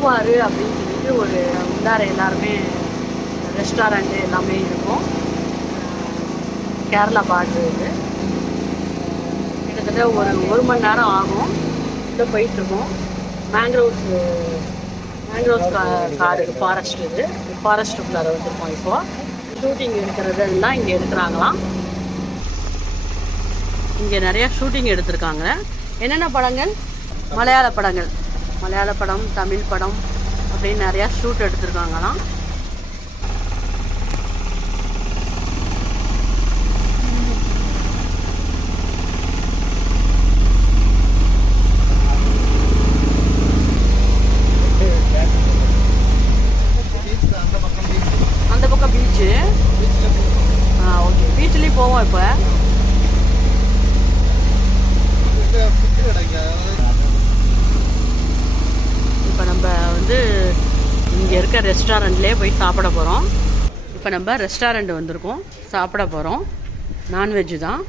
பூவாறு அப்படின்னு சொல்லிட்டு ஒரு உள்ளார எல்லாருமே ரெஸ்டாரண்ட்டு எல்லாமே இருக்கும். கேரளா பார்டர் இது. கிட்டத்தட்ட ஒரு மணி நேரம் ஆகும். உள்ளே போயிட்டுருக்கோம். மேங்க்ரோவ்ஸ் காடு ஃபாரஸ்ட். இது ஃபாரஸ்ட்டுக்குள்ளார வந்துருக்கோம். இப்போது ஷூட்டிங் எடுக்கிறதெல்லாம் இங்கே எடுக்கிறாங்களாம். இங்கே நிறையா ஷூட்டிங் எடுத்திருக்காங்க. என்னென்ன படங்கள்? மலையாள படங்கள், மலையாள படம், தமிழ் படம் அப்படின்னு நிறையா ஷூட் எடுத்திருக்காங்களாம். அந்த பக்கம் பீச்சு. ஓகே, பீச்லேயும் போவோம். இப்போ நம்ம வந்து இங்கே இருக்க ரெஸ்டாரண்ட்லேயே போய் சாப்பிட போகிறோம். இப்போ நம்ம ரெஸ்டாரண்ட் வந்திருக்கோம், சாப்பிட போகிறோம். நான்வெஜ்ஜு தான்.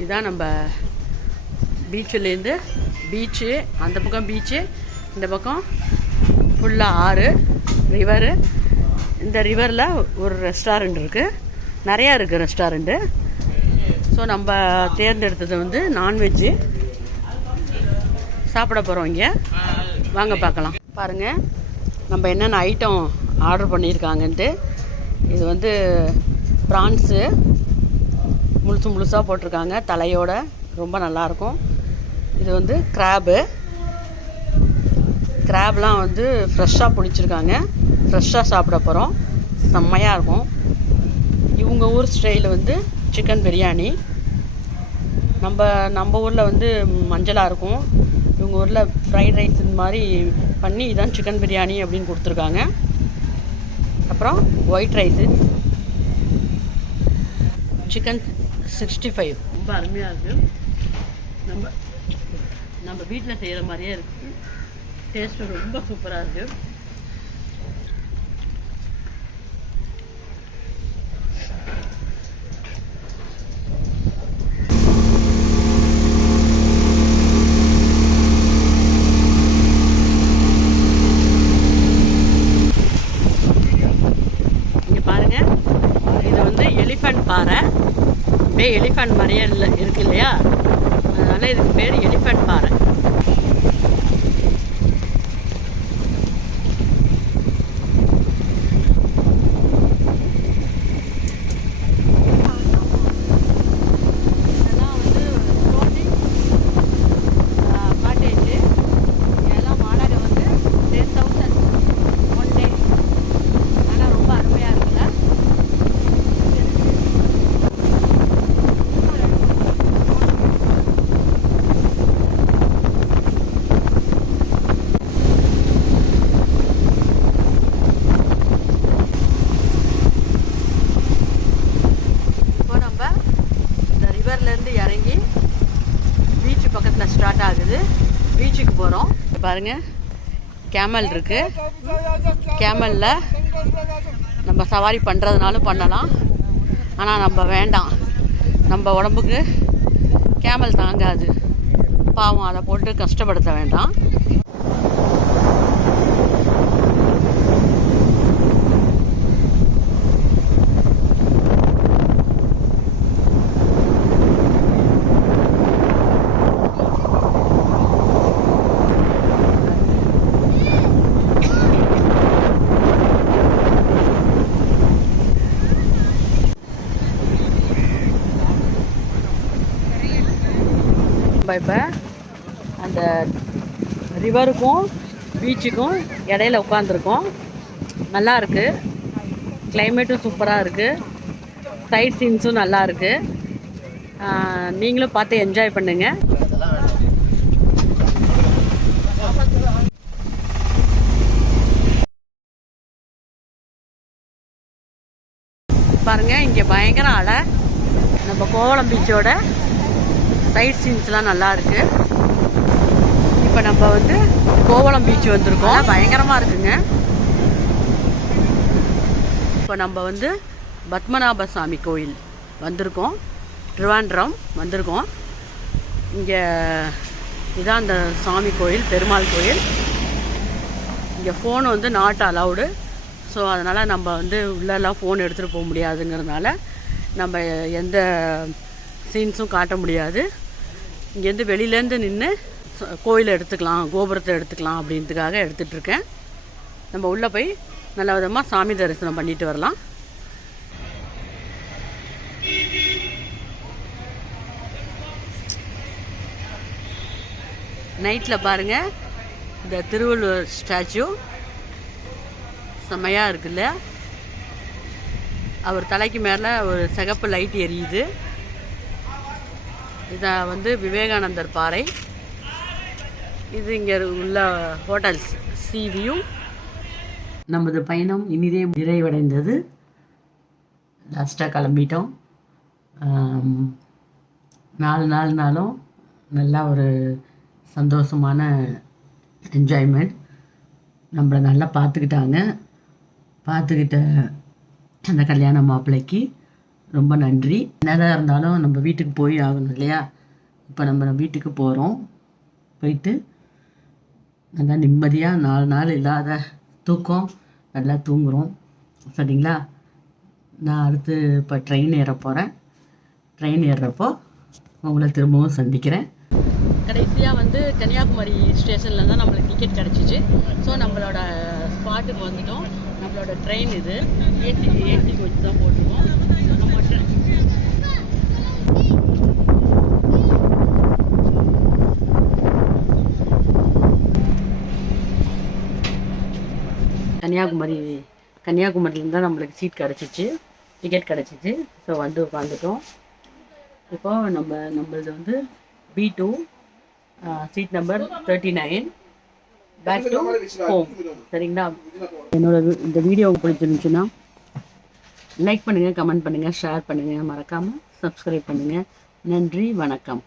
இதுதான் நம்ம பீச்சுலேருந்து பீச்சு. அந்த பக்கம் பீச்சு, இந்த பக்கம் ஃபுல்லாக ஆறு, ரிவரு. இந்த ரிவரில் ஒரு ரெஸ்டாரண்ட் இருக்குது, நிறையா இருக்குது ரெஸ்டாரண்ட்டு. ஸோ நம்ம தேர்ந்தெடுத்தது வந்து நான்வெஜ்ஜு. சாப்பிட போகிறோம் இங்கே. வாங்க பார்க்கலாம். பாருங்கள் நம்ம என்னென்ன ஐட்டம் ஆர்டர் பண்ணியிருக்காங்கன்ட்டு. இது வந்து ப்ரான்ஸு முழுசாக போட்டிருக்காங்க, தலையோட. ரொம்ப நல்லாயிருக்கும். இது வந்து கிராப்லாம் வந்து ஃப்ரெஷ்ஷாக பிடிச்சிருக்காங்க. ஃப்ரெஷ்ஷாக சாப்பிட போகிறோம். செம்மையாக இருக்கும். இவங்க ஊர் ஸ்டைல் வந்து சிக்கன் பிரியாணி. நம்ம ஊரில் வந்து மஞ்சளாக இருக்கும். இவங்க ஊரில் ஃப்ரைட் ரைஸ் இந்த மாதிரி பண்ணி இதான் சிக்கன் பிரியாணி அப்படின்னு கொடுத்துருக்காங்க. அப்புறம் ஒயிட் ரைஸு, சிக்கன் 65 ரொம்ப அருமையாக இருக்குது. நம்ம வீட்டில் செய்கிற மாதிரியே இருக்குது. டேஸ்ட்டு ரொம்ப சூப்பராக இருக்குது. பாறை அப்படியே எலிஃபண்ட் மாதிரியே இருக்கு இல்லையா, அதனால இதுக்கு பேர் எலிஃபண்ட் பாறை. இறங்கி பீச்சு பக்கத்தில் ஸ்டார்ட் ஆகுது. பீச்சுக்கு போகிறோம். பாருங்கள், கேமல் இருக்குது. கேமலில் நம்ம சவாரி பண்ணுறதுனாலும் பண்ணலாம். ஆனால் நம்ம வேண்டாம், நம்ம உடம்புக்கு கேமல் தாங்காது. பாவம், அதை போட்டு கஷ்டப்படுத்த வேண்டாம். இப்போ அந்த ரிவருக்கும் பீச்சுக்கும் இடையில உட்காந்துருக்கோம். நல்லா இருக்குது. கிளைமேட்டும் சூப்பராக இருக்குது. சைட் சீன்ஸும் நல்லா இருக்குது. நீங்களும் பார்த்து என்ஜாய் பண்ணுங்க. பாருங்க, இங்கே பயங்கர அலை. நம்ம கோவளம் பீச்சோட சைட் சீன்ஸ்லாம் நல்லா இருக்கு. இப்போ நம்ம வந்து கோவளம் பீச் வந்திருக்கோம். பயங்கரமாக இருக்குங்க. இப்போ நம்ம வந்து பத்மநாப சாமி கோயில் வந்திருக்கோம். திருவாண்டம் வந்திருக்கோம். இங்கே இதான் அந்த சாமி கோயில், பெருமாள் கோயில். இங்கே ஃபோன் வந்து நாட் அலவுடு. ஸோ அதனால் நம்ம வந்து உள்ளெல்லாம் ஃபோன் எடுத்துகிட்டு போக முடியாதுங்கிறதுனால நம்ம எந்த சீன்ஸும் காட்ட முடியாது. இங்கேருந்து வெளியிலேருந்து நின்று கோயிலை எடுத்துக்கலாம், கோபுரத்தை எடுத்துக்கலாம் அப்படின்றதுக்காக எடுத்துகிட்ருக்கேன். நம்ம உள்ளே போய் நல்ல விதமாக சாமி தரிசனம் பண்ணிட்டு வரலாம். நைட்டில் பாருங்கள், இந்த திருவள்ளுவர் ஸ்டாச்சு செம்மையாக இருக்குல்ல. அவர் தலைக்கு மேலே ஒரு சிகப்பு லைட் எரியுது. இதை வந்து விவேகானந்தர் பாறை. இது இங்கே உள்ள ஹோட்டல்ஸ் சி வியூ. நமது பயணம் இனிதே நிறைவடைந்தது. லாஸ்ட்டாக கிளம்பிட்டோம். 4 நாள்னாலும் நல்லா ஒரு சந்தோஷமான என்ஜாய்மெண்ட். நம்மளை நல்லா பார்த்துக்கிட்டாங்க. பார்த்துக்கிட்ட அந்த கல்யாண மாப்பிள்ளைக்கு ரொம்ப நன்றி. என்னதான் இருந்தாலும் நம்ம வீட்டுக்கு போய் ஆகணும் இல்லையா? இப்போ நம்ம வீட்டுக்கு போகிறோம். போயிட்டு நல்லா நிம்மதியாக 4 நாள் இல்லாத தூக்கம் நல்லா தூங்குகிறோம். சரிங்களா? நான் அடுத்து இப்போ ட்ரெயின் ஏற போகிறேன். ட்ரெயின் ஏறுறப்போ உங்களை திரும்பவும் சந்திக்கிறேன். கடைசியாக வந்து கன்னியாகுமரி ஸ்டேஷனில் தான் நம்மளுக்கு டிக்கெட் கிடச்சிச்சு. ஸோ நம்மளோட ஸ்பாட்டுக்கு வந்துட்டோம். நம்மளோட ட்ரெயின் இது ஏசி கோச் தான் போட்டுருவோம். நம்ம கன்னியாகுமரியிலேருந்து தான் நம்மளுக்கு சீட் கிடச்சிச்சு, டிக்கெட் கிடச்சிச்சு. ஸோ வந்து உட்காந்துட்டோம். இப்போ நம்மளது வந்து B2 seat number 39, back to home. சரிங்களா? என்னோட இந்த வீடியோ பிடிச்சிருந்துச்சுன்னா லைக் பண்ணுங்கள், கமெண்ட் பண்ணுங்கள், ஷேர் பண்ணுங்கள், மறக்காமல் சப்ஸ்கிரைப் பண்ணுங்கள். நன்றி, வணக்கம்.